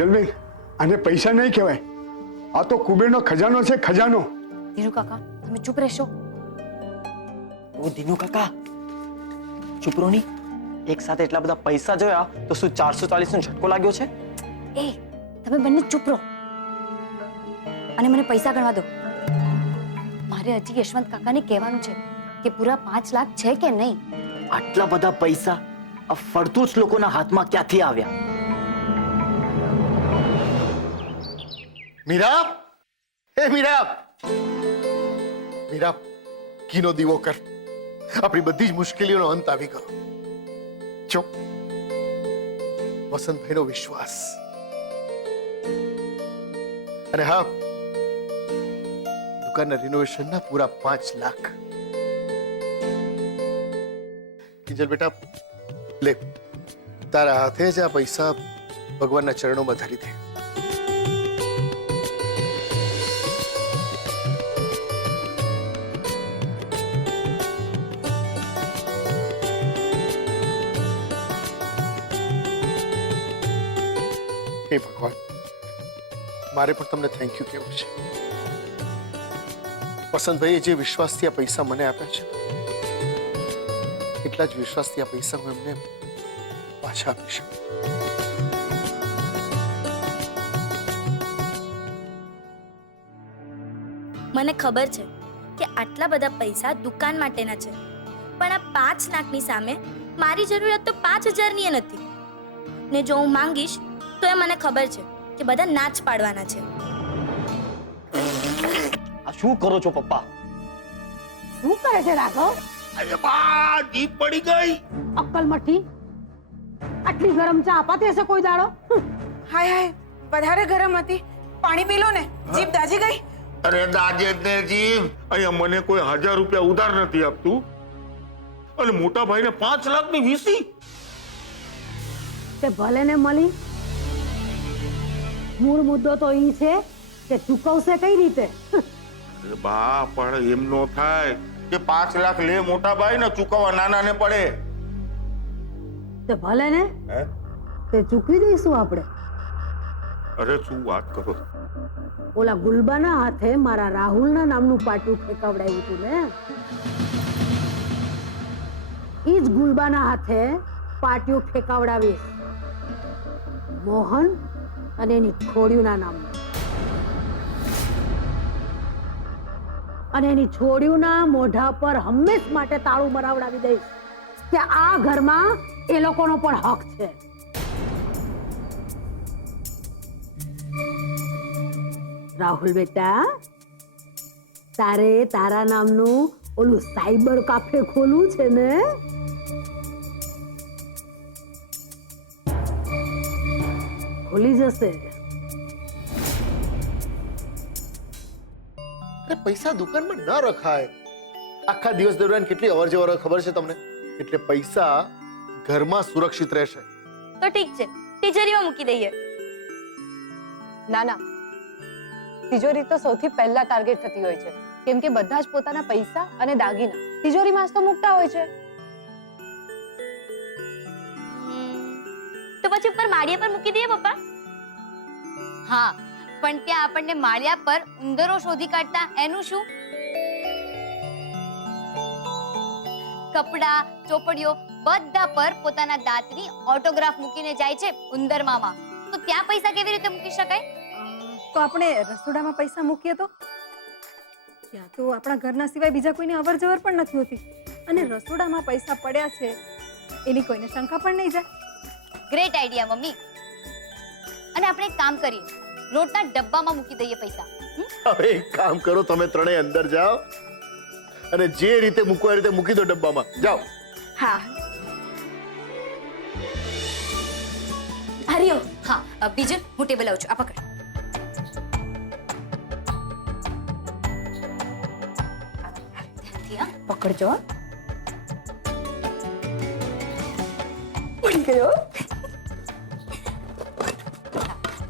કિંજલબેન, આને પૈસા નહીં કહેવાય, આ તો કુબેરનો ખજાનો છે, ખજાનો. ધીરુ કાકા, તમે ચૂપ રહેશો. ઓ ધીનુ કાકા, ચૂપ રહો ની. એક સાથે એટલા બધા પૈસા જોયા તો શું 440 નો ઝટકો લાગ્યો છે? એ તમે બંને ચૂપ રહો અને મને પૈસા ગણવા દો. મારે હજી યશવંત કાકાને કહેવાનું છે કે પૂરા 5 લાખ છે કે નહીં. આટલા બધા પૈસા આ ફરતું જ લોકોના હાથમાં ક્યાંથી આવ્યા? મીરા, હે મીરા, મીરા, ઘીનો દીવો કર. આપણી બધી જ મુશ્કેલીઓનો અંત આવી ગયો. જો વસંતભાઈનો વિશ્વાસ, અને હા, દુકાનના રિનોવેશનના પૂરા 5 લાખ. કિંજલ બેટા, લે, તારા હાથે જ આ પૈસા ભગવાનના ચરણોમાં ધરી દે. હે ભગવાન, મારે પણ તમને થેન્ક યુ કહેવું છે. વસંતભાઈએ જે વિશ્વાસથી આ પૈસા મને આપ્યા છે, એટલા જ વિશ્વાસથી આ પૈસા હું એમને પાછા આપી શકું. મને ખબર છે કે આટલા બધા પૈસા દુકાન માટેના છે, પણ આ 5 લાખની સામે મારી જરૂરિયાત તો 5000 ની નથી. ને જો હું માંગીશ તો એ મને ખબર છે કે બધા નાચ પાડવાના છે. આ શું કરો છો પપ્પા? શું કરે છે રાઘવ? અરે બા, જીભ પડી ગઈ. અક્કલ મઠી, આટલી ગરમ ચા અપાતી હશે કોઈ દાડો? હાય હાય, વધારે ગરમ હતી. પાણી પી લો ને, જીભ દાજી ગઈ. અરે દાજે ને જીવ, અહીંયા મને કોઈ 1000 રૂપિયા ઉધાર નથી આપતું અને મોટા ભાઈને 5 લાખની વીસી. તે ભલે ને મળી, મૂળ મુદ્દો તો ઈ છે કે ચૂકવશે કઈ રીતે? અરે બા, પણ એમ નો થાય કે 5 લાખ લે મોટા ભાઈ ને ચૂકવવા નાના ને પડે. તે ભલે ને, હે? તે ચૂકવી દઈશું આપણે. અરે શું વાત કરો? ઓલા ગુલબાના હાથે મારા રાહુલના નામનું પાટિયું ફેંકાવડાવ્યું હતું ને, ઈ જ ગુલબાના હાથે પાટિયું ફેંકાવડાવીશ મોહન અને એની છોડ્યુંના નામનું. અને એની છોડ્યુંના મોઢા પર હંમેશ માટે તાળું મરાવડાવી દઈશ કે આ ઘરમાં એ લોકોનો પણ હક છે. રાહુલ બેટા, તારે તારા નામનું ઓલું સાયબર કાફે ખોલવું છે ને? ખોલી જશે. પૈસા દુકાનમાં ન રખાય. આખા દિવસ દરમિયાન કેટલી અવર જવર ખબર છે તમને? એટલે પૈસા ઘરમાં સુરક્ષિત રહેશે. તો ઠીક છે, તિજોરીમાં મૂકી દઈએ. ના ના, તિજોરી તો સૌથી પહેલા ટાર્ગેટ થતી હોય છે, કેમ કે બધા જ પોતાના પૈસા અને દાગીના તિજોરીમાં જ તો મૂકતા હોય છે. તો પછી ઉપર માળિયા પર મૂકી દઈએ પપ્પા. હા, પણ ત્યાં આપણને માળિયા પર ઉંદરો શોધી કાઢતા એનું શું? કપડા, ચોપડીઓ બધા પર પોતાના દાંતની ઓટોગ્રાફ મૂકીને જાય છે ઉંદર મામા. તો ત્યાં પૈસા કેવી રીતે મૂકી શકાય? તો આપણે રસોડામાં પૈસા મૂકીએ તો? ત્યાં તો આપણા ઘરના સિવાય બીજા કોઈની અવર જવર પણ નથી હોતી, અને રસોડામાં પૈસા પડ્યા છે એની કોઈને શંકા પણ નહીં જાય. Great idea mummy. અને આપણે એક કામ કરીએ, લોટના ડબ્બામાં મૂકી દઈએ પૈસા. હવે એક કામ કરો, તમે ત્રણેય અંદર જાઓ અને જે રીતે મૂકવા રીતે મૂકી દો ડબ્બામાં. જાઓ. હા. હરિયો. હા, બીજું હું ટેબલ આવું છું. આ પકડ. પકડજો. પડી ગયો.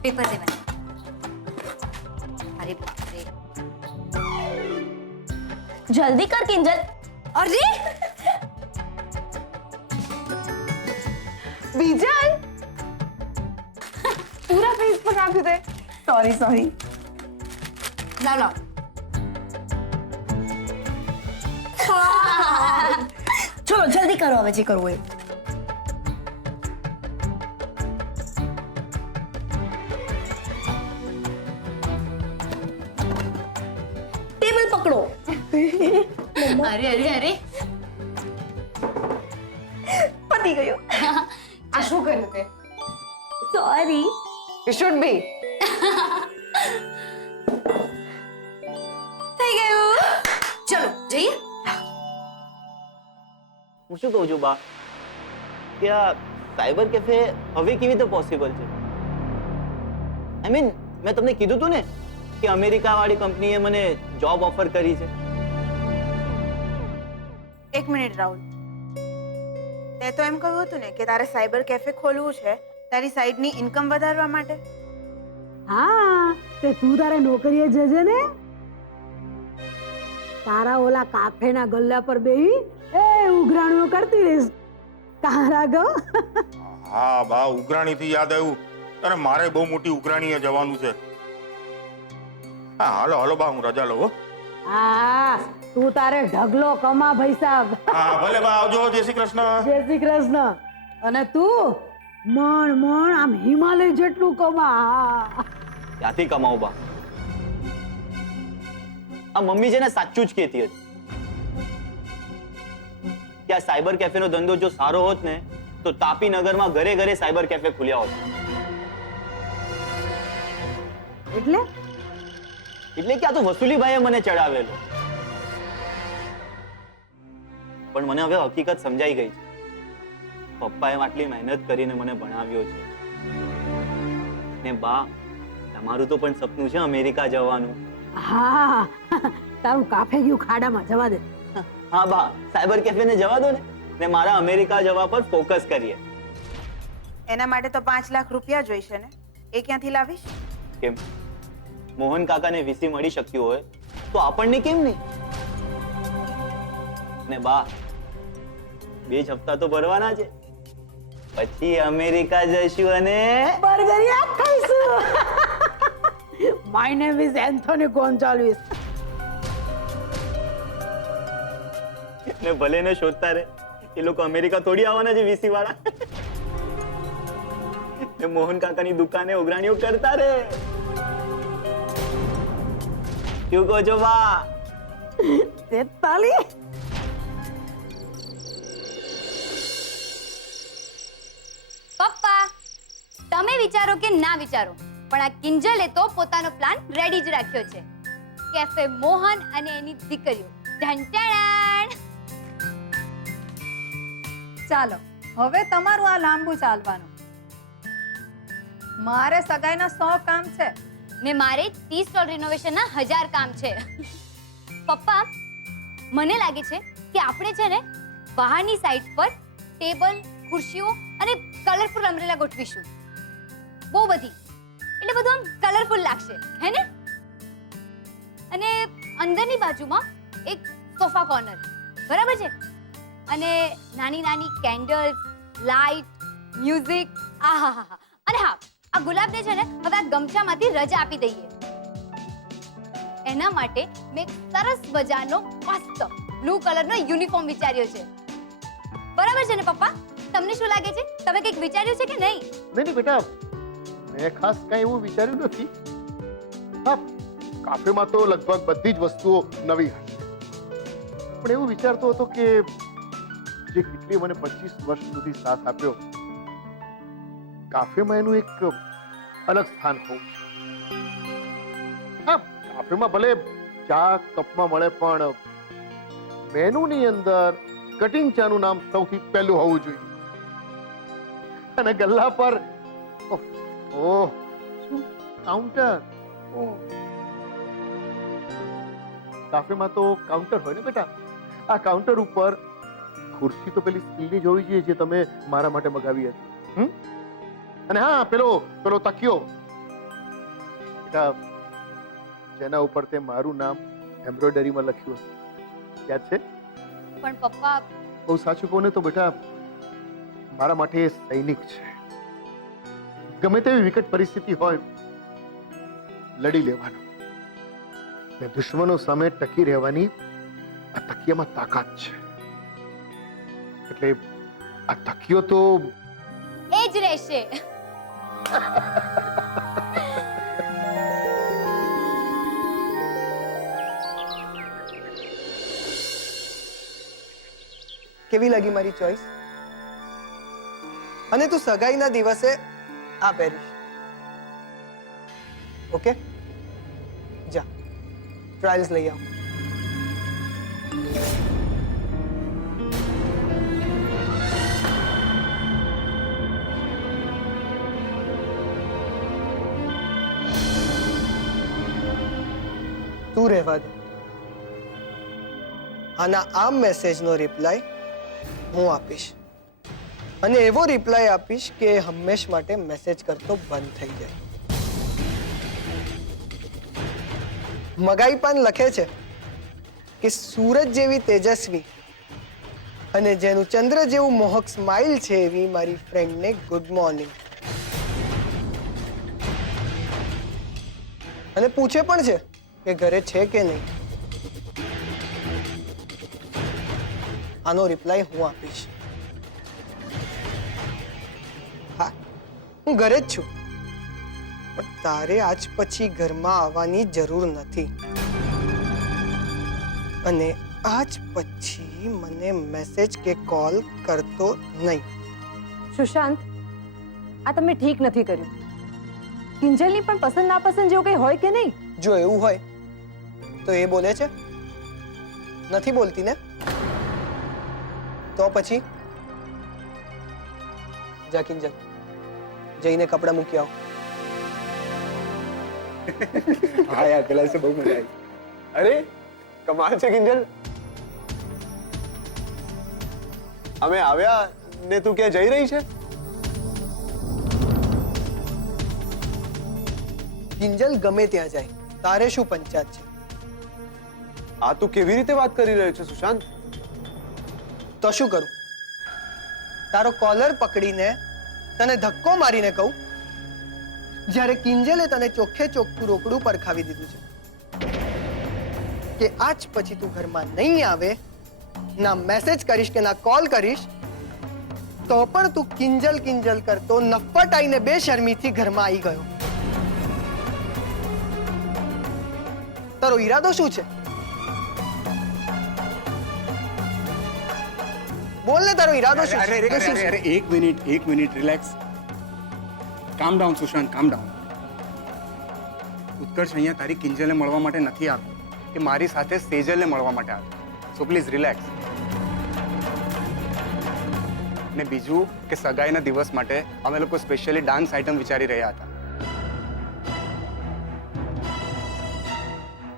પેપર દેવાના. અરે બાપ રે. જલ્દી કર કિંજલ. અરે બીજલ, પૂરા મારા ફેસ પર નાખ્યું તે સોરી લાવ લાવ ચલો જલ્દી કરો હવે જે કરવું હોય. ટેબલ પકડો. અરે અરે અરે પતી ગયું. આ શું કર્યું તે સોરી. યુ શુડ બી થઈ ગયું. ચલો જઈએ. હું શું કહું છું બા કે આ સાયબર કેફે હવે કેવી રીતે પોસિબલ છે? આઈ મીન મેં તમને કીધું હતું ને કે અમેરિકા વાળી કંપનીએ મને જોબ ઓફર કરી છે. એક મિનિટ રાહુલ, તે તો એમ કહ્યું હતું ને કે તારે સાયબર કેફે ખોલવું છે તારી સાઈડની ઇન્કમ વધારવા માટે. હા તે તું તારે નોકરીએ જજે ને, તારા ઓલા કાફેના ગલ્લા પર બેહી એ ઉઘરાણીઓ કરતી રહીશ. કાં રાઘવ? હા બા, ઉઘરાણી થી યાદ આવ્યું, અરે મારે બહુ મોટી ઉઘરાણીએ જવાનું છે. હા હાલો હાલો બા, હું રજા લઉં હો. હા તું તારે ઢગલો કમા ભાઈ સાહેબ. હા ભલે બા, આવજો. જય શ્રી કૃષ્ણ. જય શ્રી કૃષ્ણ. અને તું મણ આમ હિમાલય જેટલું કમા. ક્યાંથી કમાવું બા? આ મમ્મી છે ને સાચું જ કહેતી હતી કે આ સાયબર કેફેનો ધંધો જો સારો હોત ને તો તાપી નગરમાં ઘરે ઘરે સાયબર કેફે ખુલ્યા હોત. એટલે એટલે કે આ તો વસુલીભાઈએ મને ચડાવેલો. પણ મને હવે હકીકત સમજાઈ ગઈ છે. પપ્પાએ આટલી મહેનત કરીને મને ભણાવ્યો છે ને બા, તમારું તો પણ સપનું છે અમેરિકા જવાનું. હા તારું કાફે ગયું ખાડામાં, જવા દે. હા બા, સાયબર કેફેને જવા દો ને મારા અમેરિકા જવા પર ફોકસ કરીએ. એના માટે તો 5 લાખ રૂપિયા જોઈશે ને, એ ક્યાંથી લાવીશ? કેમ મોહન કાકાને વીસી મળી શક્યું હોય તો આપણને કેમ નહીં? ને બા, 2 જ હપ્તા તો ભરવાના છે, પછી અમેરિકા જઈશું અને બર્ગરિયા ખાઈશું. My name is Anthony Gonsalves. ને ભલે ને શોધતા રહે, એ લોકો અમેરિકા થોડી આવવાના છે વીસી વાળા. ને મોહન કાકાની દુકાને ઉઘરાણીઓ કરતા રહે. શું કહો છો બા? 43. પપ્પા, તમે વિચારો કે ના વિચારો, પણ આ કિંજલે તો પોતાનો પ્લાન રેડી જ રાખ્યો છે. કેફે મોહન અને એની દીકરીઓ. ઢંટાણ. ચાલો હવે તમારું આ લાંબુ ચાલવાનું. મારે સગાઈના 100 કામ છે ને મારે 30 સ્ટોલ રિનોવેશનના 1000 કામ છે. પપ્પા, મને લાગે છે કે આપણે છે ને બહારની સાઈડ પર ટેબલ, ખુરશીઓ અને કલરફુલ અમ્બ્રેલા ગોઠવીશું. બહુ બધી, એટલે બધું આમ કલરફુલ લાગશે, હે ને? અને અંદરની બાજુમાં એક સોફા કોર્નર, બરાબર છે? અને નાની નાની કેન્ડલ્સ, લાઇટ, મ્યુઝિક. આહાહા. અને હા, આ ગુલાબને છે ને હવે આ ગમછામાંથી રજા આપી દઈએ. એના માટે મેં એક સરસ મજાનો મસ્ત બ્લુ કલરનો યુનિફોર્મ વિચાર્યો છે. બરાબર છે ને પપ્પા? તમને શું લાગે છે? તમે કંઈક વિચાર્યું છે કે નહીં? નહીં બેટા, મેં ખાસ કઈ એવું વિચાર્યું નથી. હા, કાફેમાં તો લગભગ બધી જ વસ્તુઓ નવી હશે, પણ એવું વિચારતો હતો કે જે કેટલી મને 25 વર્ષ સુધી સાથ આપ્યો, કાફેમાં એનું એક અલગ સ્થાન હોવું છે. હા, કાફેમાં ભલે ચા કપમાં મળે, પણ મેનુની અંદર કટિંગ ચાનું નામ સૌથી પહેલું હોવું જોઈએ. અને ગલ્લા પર ઓહ શું કાઉન્ટર! કાફેમાં તો કાઉન્ટર હોય ને બેટા. આ કાઉન્ટર ઉપર ખુરશી તો પેલી સ્ટીલની જ હોવી જોઈએ જે તમે મારા માટે મગાવી હતી. અને હા, પેલો તકિયો બેટા, જેના ઉપર તે મારું નામ એમ્બ્રોઇડરીમાં લખ્યું હતું, યાદ છે? પણ પપ્પા, બહુ સાચું કહું ને તો બેટા, મારા માટે સૈનિક છે. ગમે તેવી વિકટ પરિસ્થિતિ હોય લડી લેવાનો ને દુશ્મનો સામે ટકી રહેવાની આ તકિયામાં તાકાત છે. એટલે આ તકિયો તો એ જ રહેશે. કેવી લાગી મારી ચોઈસ? અને તું સગાઈના દિવસે આ પહેરીશ. ઓકે, જા ટ્રાયલ્સ લઈ આવ. તું રહેવા દે. આના આ મેસેજનો રિપ્લાય હું આપીશ અને એવો રિપ્લાય આપીશ કે હંમેશ માટે મેસેજ કરતો બંધ થઈ જાય. મગાઈ પાન લખે છે કે સૂરજ જેવી તેજસ્વી અને જેનું ચંદ્ર જેવું મોહક સ્માઇલ છે એવી મારી ફ્રેન્ડને ગુડ મોર્નિંગ. અને પૂછે પણ છે કે ઘરે છે કે નહીં. આનો રિપ્લાય હું આપીશ. હા, હું ઘરે જ છું, પણ તારે આજ પછી ઘરમાં આવવાની જરૂર નથી અને આજ પછી મને મેસેજ કે કોલ કરતો નહીં. સુશાંત, આ તમે ઠીક નથી કર્યું. કિંજલની પણ પસંદ નાપસંદ જેવું કંઈ હોય કે નહીં? જો એવું હોય તો એ બોલે છે? નથી બોલતી ને? તો પછી જા કિંજલ, જઈને કપડાં મૂકી આવ. હા યાર, પેલા સે બહુ મજા આવી. અરે કમાલ છે કિંજલ. અમે આવ્યા ને તું ક્યાં જઈ રહી છે? કિંજલ ગમે ત્યાં જાય, તારે શું પંચાયત છે? આ તું કેવી રીતે વાત કરી રહ્યો છે સુશાંત? તો શું કરું? તારો કોલર પકડીને તને ધક્કો મારીને કહું, જ્યારે કિંજલે તને ચોખ્ખે ચોખ્ખું રોકડું પરખાવી દીધું છે કે આજ પછી તું ઘરમાં નહીં આવે, ના મેસેજ કરીશ કે ના કોલ કરીશ, તો પણ તું કિંજલ કિંજલ કરતો નફટાઈને બેશરમીથી ઘરમાં આવી ગયો. તારો ઈરાદો શું છે? બોલ ને, તારો ઈરાદો શું છે? અરે એક મિનિટ રિલેક્સ. કામ ડાઉન સુશાંત, કામ ડાઉન. ઉત્કર્ષ અહીંયા તારી કિંજલને મળવા માટે નથી આવ્યો, કે મારી સાથે સેજલને મળવા માટે આવ્યો. So please relax. ને બીજું કે સગાઈના દિવસ માટે અમે લોકો સ્પેશિયલી ડાન્સ આઇટમ વિચારી રહ્યા હતા.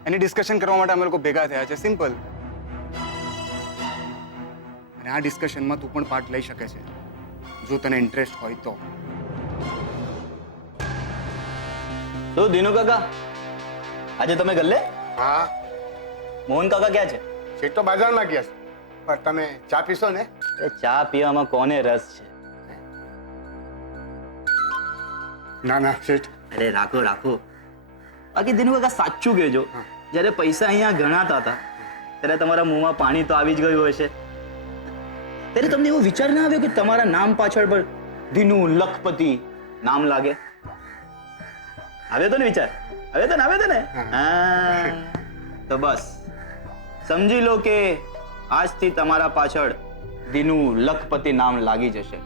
એની ડિસ્કશન કરવા માટે અમે લોકો ભેગા થયા છે. સિમ્પલ. અને આ ડિસ્કશનમાં તું પણ પાર્ટ લઈ શકે છે જો તને ઇન્ટરેસ્ટ હોય તો. તો દિનુ કાકા, આજે તમે ગલ્લે? હા, મોહન કાકા ક્યાં છે? શેઠ તો બાજારમાં ગયા છે, પણ તમે ચા પીશો ને? એ ચા પીવામાં કોને રસ છે? ના ના શેઠ. અરે રાખો રાખો. બાકી દિનુ કાકા સાચું કહેજો, જ્યારે પૈસા અહીંયા ગણાતા હતા ત્યારે તમારા મોંમાં પાણી તો આવી જ ગયું હશે. ત્યારે તમને એવો વિચાર ના આવ્યો કે તમારા નામ પાછળ પર દિનુ લખપતિ નામ લાગે? આવ્યો તો ને વિચાર? આવ્યો તો ને? હા, તો બસ સમજી લો કે આજથી તમારા પાછળ દિનુ લખપતિ નામ લાગી જશે.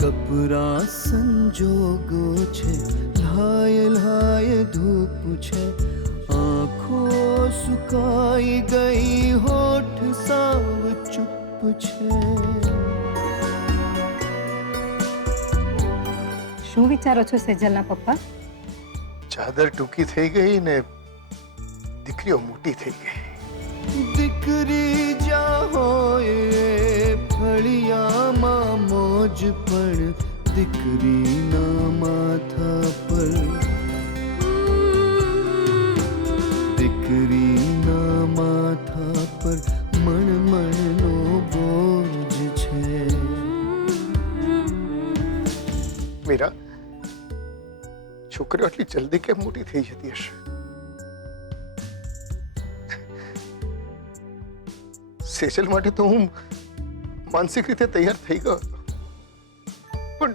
કપરા સંજોગો છે, લાય લાય ધૂપ છે, આંખો સુકાઈ ગઈ, હોઠ સાવ ચૂપ છે. શું વિચારો છો સેજલના પપ્પા? ચાદર ટૂંકી થઈ ગઈ ને દીકરીઓ મોટી થઈ ગઈ. દીકરી જ્યાં હોય ફળિયામાં મોજ, પણ દીકરીના માથા પર દીકરીના માથા પર મણમણનો બોજ છે. મીરા, છોકરીઓ આટલી જલ્દી કેમ મોટી થઈ જતી હશે? સેજલ માટે તો હું માનસિક રીતે તૈયાર થઈ ગયો હતો, પણ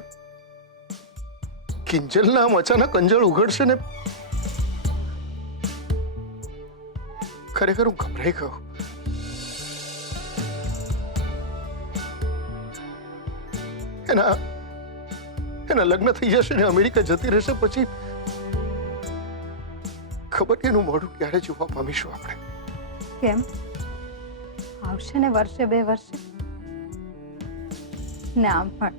કિંજલના આમ અચાનક અંજળ ઉઘડશે ને ખરેખર હું ગભરાઈ ગયો. એના લગ્ન થઈ જશે ને અમેરિકા જતી રહેશે, પછી ખબર નહીં એનું મોઢું ક્યારે જોવા પામીશું આપણે. કેમ આવશે ને વર્ષે 2 વર્ષે ને આમ પણ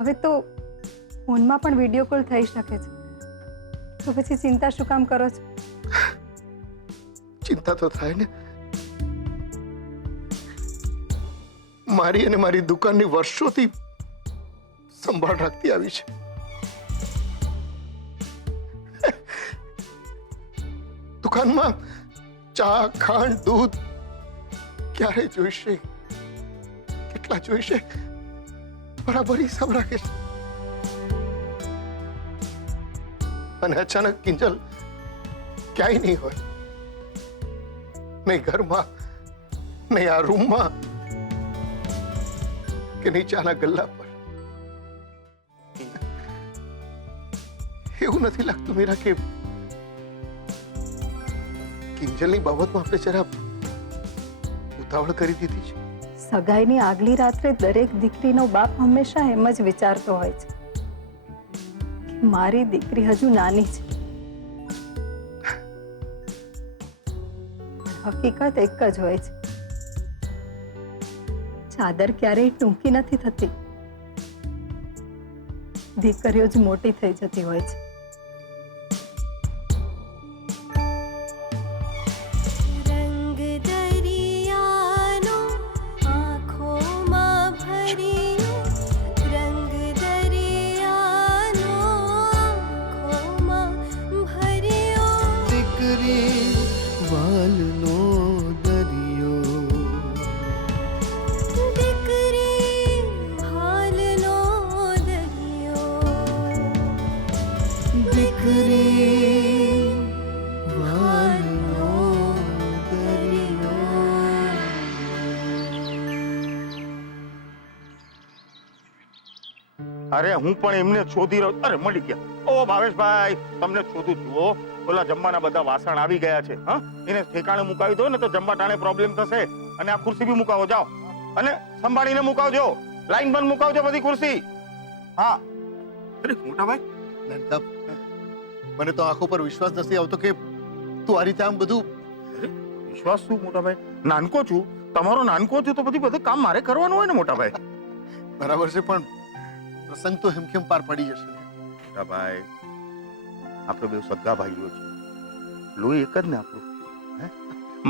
હવે તો ફોનમાં પણ વિડીયો કોલ થઈ શકે છે, તો પછી ચિંતા શું કામ કરો છો? ચિંતા તો થાય ને. મારી અને મારી દુકાનની વર્ષોથી સંભાળ રાખતી આવી છે. દુકાનમાં ચા, ખાંડ, દૂધ ક્યારે જોઈશે, કેટલા જોઈશે, બરાબર હિસાબ રાખે છે. અને અચાનક કિંજલ ક્યાંય નહીં હોય, નહીં ઘરમાં, નહીં આ રૂમમાં, કે નહીં ચાના ગલ્લા પર. એવું નથી લાગતું મીરા કે કિંજલની બાબતમાં આપણે જરા ઉતાવળ કરી દીધી છે? સગાઈની આગલી રાત્રે દરેક દીકરીનો બાપ હંમેશા એમ જ વિચારતો હોય છે કે મારી દીકરી હજુ નાની છે, પણ હકીકત એક જ હોય છે. ચાદર ક્યારેય ટૂંકી નથી થતી, દીકરીઓ જ મોટી થઈ જતી હોય છે. અરે હું પણ એમને શોધી રહ્યો. અરે મળી ગયા. ઓ ભાવેશભાઈ, તમને શોધું જુઓ. ઓલા જમવાના બધા વાસણ આવી ગયા છે. હા, એને ઠેકાણે મુકાવી દો ને તો જમવા ટાણે પ્રોબ્લેમ થશે. અને આ ખુરશી બી મુકાવો, જાઓ અને સંભાળીને મુકાવજો. લાઈન બંધ મુકાવજો બધી ખુરશી. હા. અરે મોટા ભાઈ, નંદા, મને તો આંખો પર વિશ્વાસ નથી આવતો કે તું આ રીતે આમ બધું. વિશ્વાસ શું મોટા ભાઈ? નાનકો છું, તમારો નાનકો છું, તો બધું કામ મારે કરવાનું હોય ને મોટા ભાઈ. બરાબર છે, પણ પ્રસંગ તો હેમખેમ પાર પડી જશે. મોટા ભાઈ, આપણે બે સગા ભાઈઓ છે, લોહી એક જ ને આપણું.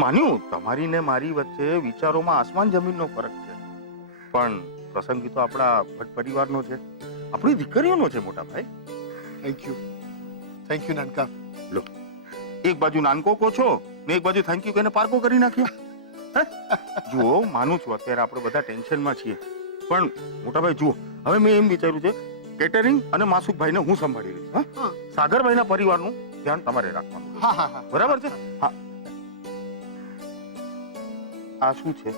માન્યું તમારી ને મારી વચ્ચે વિચારોમાં આસમાન જમીનનો ફરક છે, પણ પ્રસંગી તો આપણા ભટ્ટ પરિવારનો છે, આપણી દીકરીઓનો છે મોટા ભાઈ. Thank you નાનકા. લો, એક બાજુ નાનકો કહો છો ને એક બાજુ થેન્ક યુ કહીને પારકો કરી નાખ્યો. જુઓ, માનું છું અત્યારે આપણે બધા ટેન્શનમાં છીએ, પણ મોટા ભાઈ જુઓ, હવે મેં એમ વિચાર્યું છે કેટરિંગ અને માસુકભાઈને હું સંભાળી લઈશ. હા, સાગરભાઈના પરિવારનું ધ્યાન તમારે રાખવાનું. હા, બરાબર છે. હા, આ શું છે?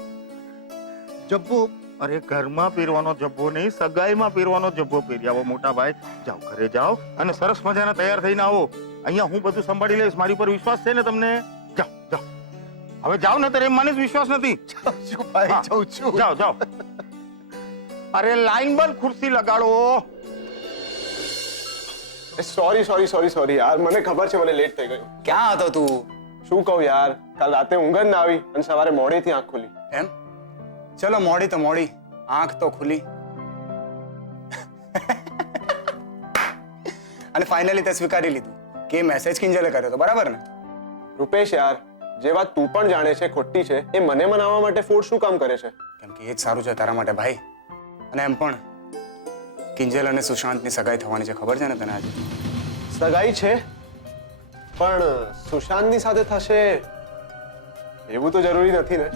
જબ્બો. અરે ઘરમાં પહેરવાનો જબ્બો નહીં, સગાઈમાં પહેરવાનો જબ્બો પહેરી આવો મોટા ભાઈ. જાઓ, ઘરે જાઓ અને સરસ મજાના તૈયાર થઈને આવો. અહીંયા હું બધું સંભાળી લઈશ. મારી પર વિશ્વાસ છે ને તમને? જાઓ જાઓ, હવે જાઓ ને. તારે એમ માને વિશ્વાસ નથી? જાઉં છું. જાઓ જાઓ. અરે લાઈન બંધ, ખુરશી લગાડો. સોરી યાર, મને ખબર છે મને લેટ થઈ ગયું. ક્યાં હતો તું? શું કહું યાર, કાલ રાતે ઊંઘ જ ના આવી અને સવારે મોડેથી આંખ ખુલી. એમ? ચલો, મોડી તો મોડી, આંખ તો ખુલી. અને ફાઇનલી તે સ્વીકારી લીધું કે મેસેજ કિંજલે કર્યો તો, બરાબર ને? રૂપેશ યાર, જે વાત તું પણ જાણે છે ખોટી છે, એ મને મનાવવા માટે ફોર્સ શું કામ કરે છે? કેમ કે એ જ સારું છે તારા માટે ભાઈ. અને એમ પણ કિંજલ અને સુશાંતની સગાઈ થવાની છે, ખબર છે ને તને? આજે સગાઈ છે પણ સુશાંતની સાથે થશે એવું તો જરૂરી નથી ને.